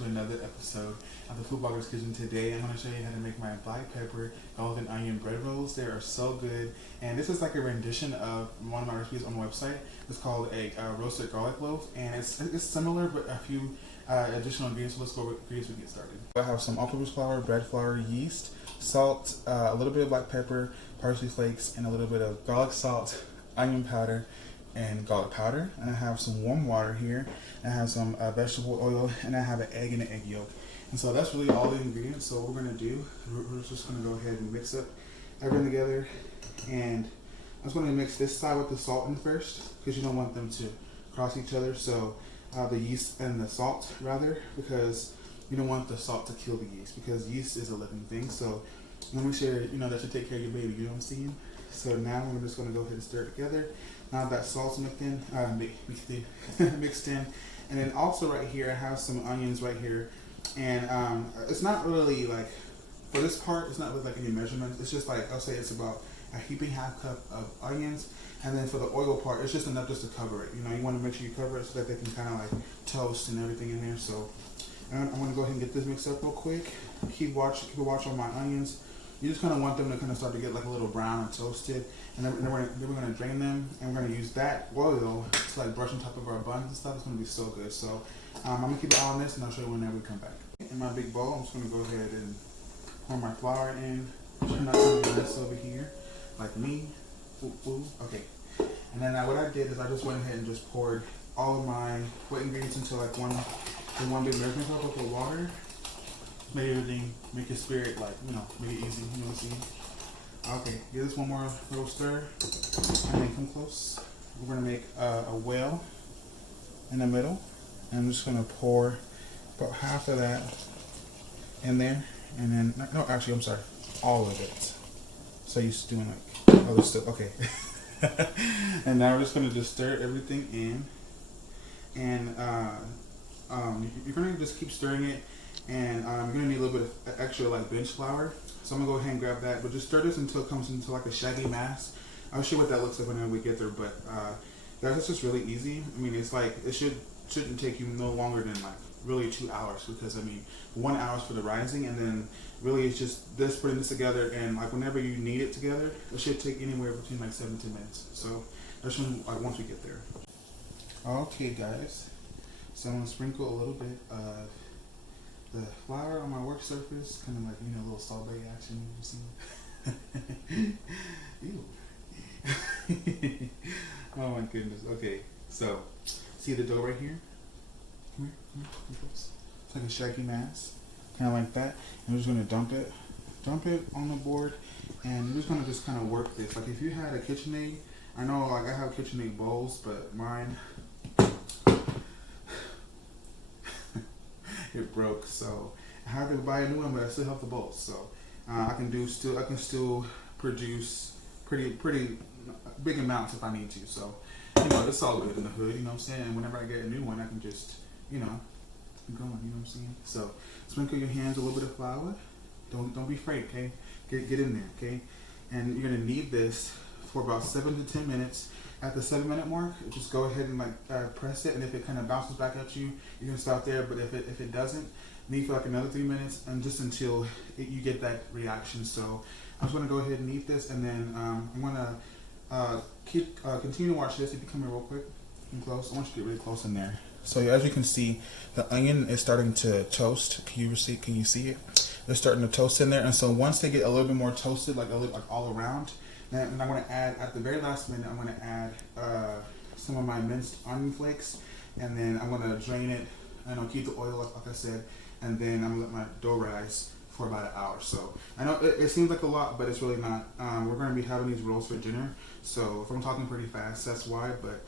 to another episode of the Food Blogger's Kitchen. Today I'm going to show you how to make my black pepper golden onion bread rolls. They are so good, and this is like a rendition of one of my recipes on the website. It's called a roasted garlic loaf, and it's similar but a few additional ingredients. So let's go with ingredients to get started. I have some all-purpose flour, bread flour, yeast, salt, a little bit of black pepper, parsley flakes, and a little bit of garlic salt, onion powder, and garlic powder. And I have some warm water here. I have some vegetable oil, and I have an egg and an egg yolk. And so that's really all the ingredients. So what we're gonna do, we're just gonna go ahead and mix up everything together. And I'm just gonna mix this side with the salt in first, because you don't want them to cross each other. So the yeast and the salt rather, because you don't want the salt to kill the yeast, because yeast is a living thing. So let me share, that should take care of your baby, you know what I'm saying? So now we're just gonna go ahead and stir it together. Now that salt's mixed in, and then also right here I have some onions right here, and it's not really like, for this part, it's not really like any measurements. It's just like, I'll say it's about a heaping half cup of onions, and then for the oil part, it's just enough just to cover it. You want to make sure you cover it so that they can kind of like toast and everything in there. So I'm gonna go ahead and get this mixed up real quick. Keep a watch on my onions. You just kind of want them to kind of start to get like a little brown and toasted, and then we're gonna drain them, and we're gonna use that oil to like brush on top of our buns and stuff. It's gonna be so good. So I'm gonna keep an eye on this, and I'll show you whenever we come back. In my big bowl, I'm just gonna go ahead and pour my flour in. Try not to get this over here, like me. Ooh. Okay. And then what I did is I just went ahead and just poured all of my wet ingredients into like one big measuring cup with water. Make everything, make your spirit like, make it easy, you know what I'm saying? Okay, give this one more little stir, and then come close. We're gonna make a whale in the middle, and I'm just gonna pour about half of that in there, and then, no, actually, I'm sorry, all of it. So you're doing like other stuff, okay. And now we're just gonna just stir everything in, and you're gonna just keep stirring it. And you're gonna need a little bit of extra like bench flour. So I'm gonna go ahead and grab that, but just stir this until it comes into like a shaggy mass. I'll show you what that looks like whenever we get there, but that's just really easy. I mean, it's like, it shouldn't take you no longer than like really 2 hours, because I mean, 1 hour for the rising, and then really it's just this, putting this together, and like whenever you knead it together, it should take anywhere between like 7 to 10 minutes. So that's when, like, once we get there. Okay guys, so I'm gonna sprinkle a little bit of the flour on my work surface, kind of like, a little sorbet action, you see? Ew. Oh my goodness. Okay, so see the dough right here? Come here, close. It's like a shaggy mass, kind of like that. And we're just gonna dump it on the board, and we're just gonna kind of work this. Like if you had a KitchenAid, I know like I have KitchenAid bowls, but mine, it broke, so I had to buy a new one, but I still have the bolts, so I can still produce pretty big amounts if I need to. So it's all good in the hood, you know what I'm saying. And whenever I get a new one, I can just keep going, you know what I'm saying. So sprinkle your hands with a little bit of flour. Don't be afraid, okay? Get in there, okay? And you're gonna knead this for about 7 to 10 minutes. At the 7-minute mark, just go ahead and like press it, and if it kind of bounces back at you, you can stop there. But if it doesn't, knead for like another 3 minutes, and just until you get that reaction. So I'm just gonna go ahead and knead this, and then I'm gonna continue to watch this. If you come here real quick and close, I want you to get really close in there. So as you can see, the onion is starting to toast. Can you see it? They're starting to toast in there, and so once they get a little bit more toasted, like all around. And I'm going to add, at the very last minute, I'm going to add some of my minced onion flakes, and then I'm going to drain it, and I'll keep the oil like I said, and then I'm going to let my dough rise for about an hour. So I know it seems like a lot, but it's really not. We're going to be having these rolls for dinner, so if I'm talking pretty fast, that's why. But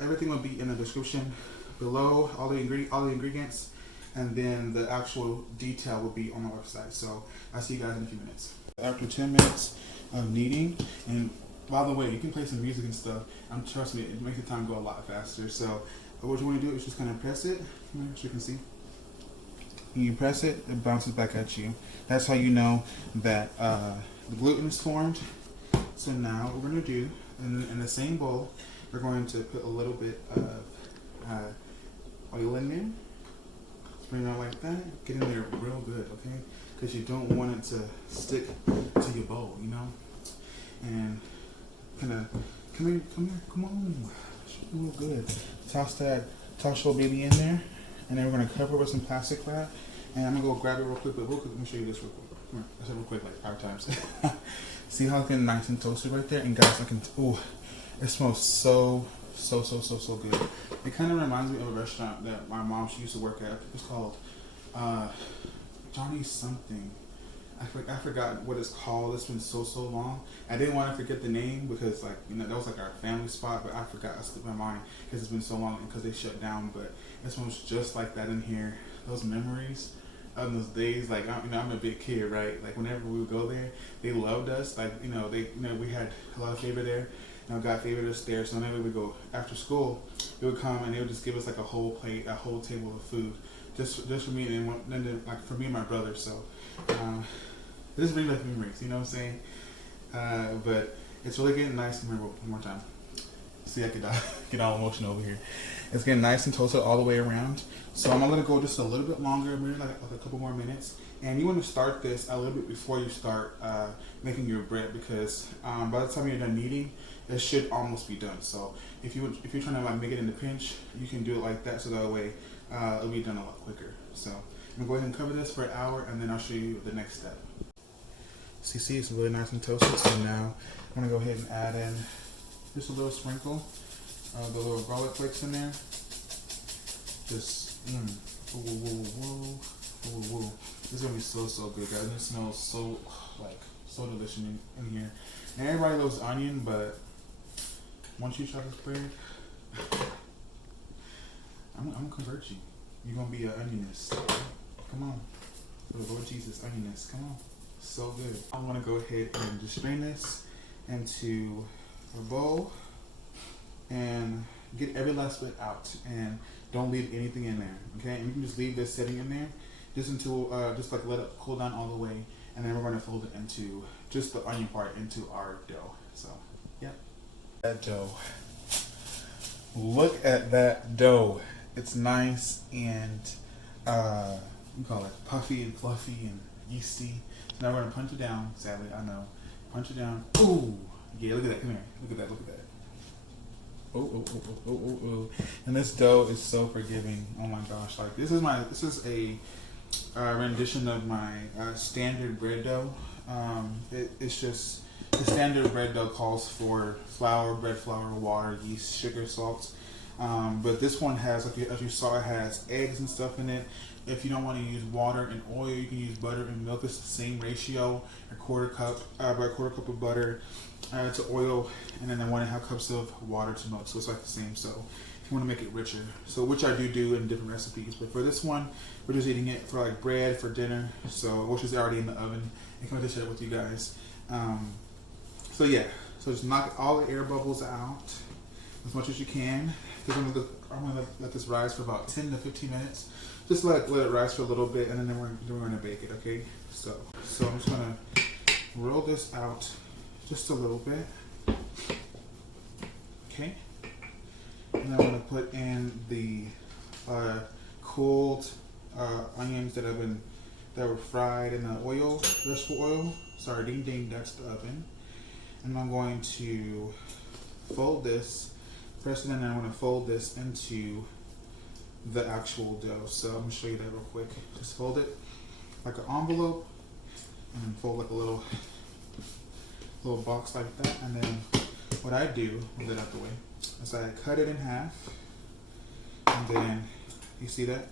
everything will be in the description below, all the ingredients, and then the actual detail will be on my website. So I'll see you guys in a few minutes. After 10 minutes of kneading, and by the way, you can play some music and stuff. Trust me, it makes the time go a lot faster. So what you want to do is just kind of press it, as you can see. When you press it, it bounces back at you. That's how you know that the gluten is formed. So now what we're going to do, in the same bowl, we're going to put a little bit of oil in there. Bring it out like that. Get in there real good, okay? Because you don't want it to stick to your bowl, you know? And kind of, come on. Real good. Toss your baby in there. And then we're going to cover it with some plastic wrap. And I'm going to go grab it real quick, but real quick, let me show you this real quick. Come here. I said real quick, like 5 times. See how it's getting nice and toasted right there? And guys, it smells so good. It kind of reminds me of a restaurant that my mom, she used to work at. I think it's called Johnny something. I forgot what it's called. It's been so long. I didn't want to forget the name because, like, you know, that was like our family spot, but I forgot. It slipped my mind because it's been so long and because they shut down. But it smells just like that in here. Those memories of those days, like, you know, I'm a big kid, right? Like, whenever we would go there, they loved us. Like, we had a lot of favor there. God favored us there. So whenever we go after school, they would come and they would just give us like a whole plate, a whole table of food, just for me and then like for me and my brother. So it just brings back memories, you know what I'm saying? But it's really getting nice. Remember one more time. See, I get all emotional over here. It's getting nice and toasted all the way around. So I'm gonna let it go just a little bit longer, maybe like a couple more minutes. And you want to start this a little bit before you start making your bread because by the time you're done kneading, it should almost be done. So if you're trying to like make it in the pinch, you can do it like that so that way it'll be done a lot quicker. So I'm gonna go ahead and cover this for an hour and then I'll show you the next step. See, it's really nice and toasted. So now I'm gonna go ahead and add in just a little sprinkle of the little garlic flakes in there. Just whoa. This is gonna be so good, guys. It smells so delicious in here. And everybody loves onion, but once you try this bread, I'm gonna convert you. You're gonna be an onionist. Come on, for the Lord Jesus, onionist. Come on, so good. I'm gonna go ahead and just strain this into a bowl and get every last bit out, and don't leave anything in there. Okay, and you can just leave this sitting in there just until let it cool down all the way, and then we're gonna fold it into just the onion part into our dough. So, yeah. That dough. Look at that dough. It's nice and we call it puffy and fluffy and yeasty. So now we're gonna punch it down. Sadly, I know. Punch it down. Ooh, yeah. Look at that. Come here. Look at that. Oh. And this dough is so forgiving. Oh my gosh. Like this is a rendition of my standard bread dough. It's just the standard bread dough calls for flour, bread flour, water, yeast, sugar, salt. But this one has, as you saw, it has eggs and stuff in it. If you don't want to use water and oil, you can use butter and milk. It's the same ratio, a quarter cup of butter to oil, and then 1.5 cups of water to milk. So it's like the same. So if you want to make it richer, so which I do in different recipes. But for this one, we're just eating it for like bread for dinner. So which is already in the oven. I can't share it with you guys. So yeah, so just knock all the air bubbles out as much as you can. I'm gonna let this rise for about 10 to 15 minutes. Just let it rise for a little bit, and then we're gonna bake it. Okay. So I'm just gonna roll this out just a little bit. Okay. And I'm gonna put in the cooled onions that were fried in the oil, vegetable oil. Sorry, ding, that's the oven. And I'm going to fold this, press it in, and I'm going to fold this into the actual dough. So I'm going to show you that real quick. Just fold it like an envelope, and then fold like a little box like that. And then what I do, move it out the way, is I cut it in half, and then you see that,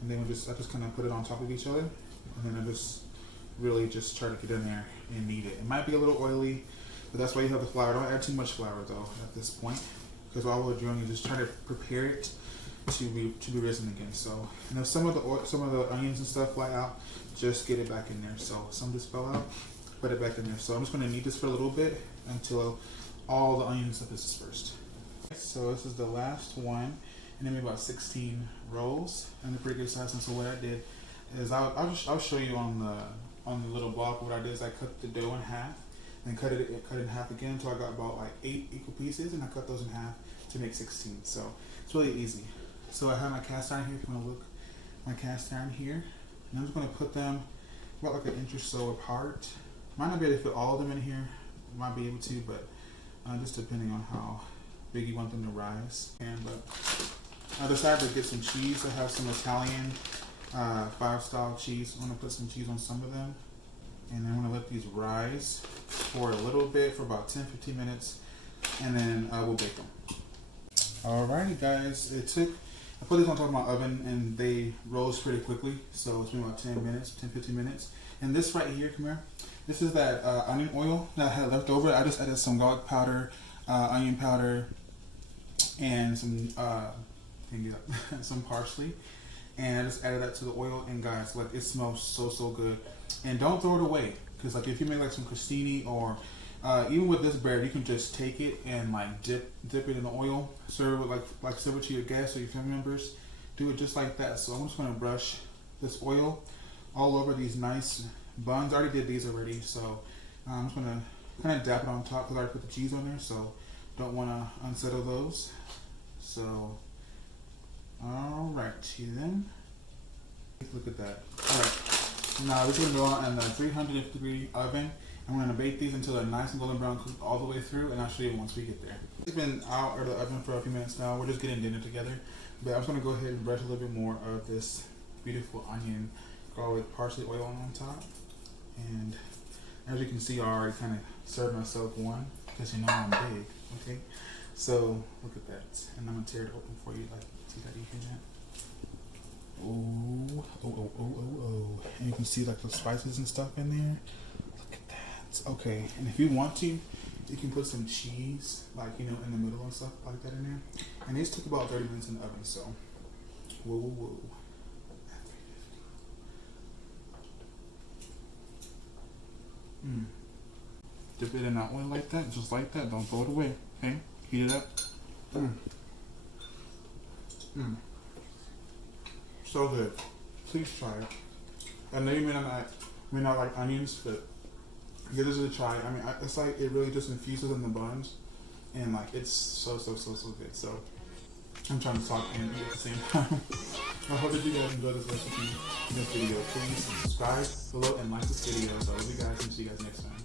and then I just kind of put it on top of each other, and then I just really just try to get in there and knead it. It might be a little oily, but that's why you have the flour. Don't add too much flour though at this point, because all we're doing is just try to prepare it to be risen again. So, and if some of the onions and stuff fly out, just get it back in there. So some just fell out, put it back in there. So I'm just going to knead this for a little bit until all the onions stuff is dispersed. So this is the last one, and then maybe about 16 rolls, and they're pretty good size. And so what I did is I'll show you on the little block. What I did is I cut the dough in half, and cut it in half again until I got about like 8 equal pieces, and I cut those in half to make 16. So it's really easy. So I have my cast iron here if you want to look. my cast iron here. And I'm just gonna put them about like an inch or so apart. Might not be able to fit all of them in here. Might be able to, but just depending on how big you want them to rise. But I decided to get some cheese. I have some Italian 5-style cheese. I'm gonna put some cheese on some of them. And I'm gonna let these rise for a little bit, for about 10-15 minutes. And then we'll bake them. Alrighty guys, I put these on top of my oven and they rose pretty quickly. So it's been about 10-15 minutes. And this right here, come here. This is that onion oil that I had left over. I just added some garlic powder, onion powder, and some some parsley. And I just added that to the oil. And guys, like, it smells so good. And don't throw it away, because like if you make like some crostini or even with this bread, you can just take it and like dip it in the oil, serve it like serve it to your guests or your family members. Do it just like that. So I'm just gonna brush this oil all over these nice buns. I already did these already, so I'm just gonna kind of dap it on top because I already put the cheese on there, so don't want to unsettle those. So alright then, look at that. Alright, now we're gonna go on in the 300-degree oven. I'm gonna bake these until they're nice and golden brown, cooked all the way through, and I'll show you once we get there. It's been out of the oven for a few minutes now. We're just getting dinner together, but I'm just gonna go ahead and brush a little bit more of this beautiful onion, garlic, parsley oil on top. And as you can see, I already kind of served myself one, because you know I'm big. Okay, so look at that, and I'm gonna tear it open for you. Like, see that? You hear that? Oh! And you can see like the spices and stuff in there. Look at that. Okay, and if you want to, you can put some cheese, like, you know, in the middle and stuff like that in there. And these took about 30 minutes in the oven, so whoa. Dip it in that oil like that, just like that. Don't throw it away. Okay, heat it up. So good. Please try it. I know you may not like onions, but give this a try. I mean, it's like it really just infuses in the buns, and like it's so good. So I'm trying to talk and eat at the same time. I hope that you guys enjoyed this recipe, this video. Please subscribe below and like this video. So I love you guys and see you guys next time.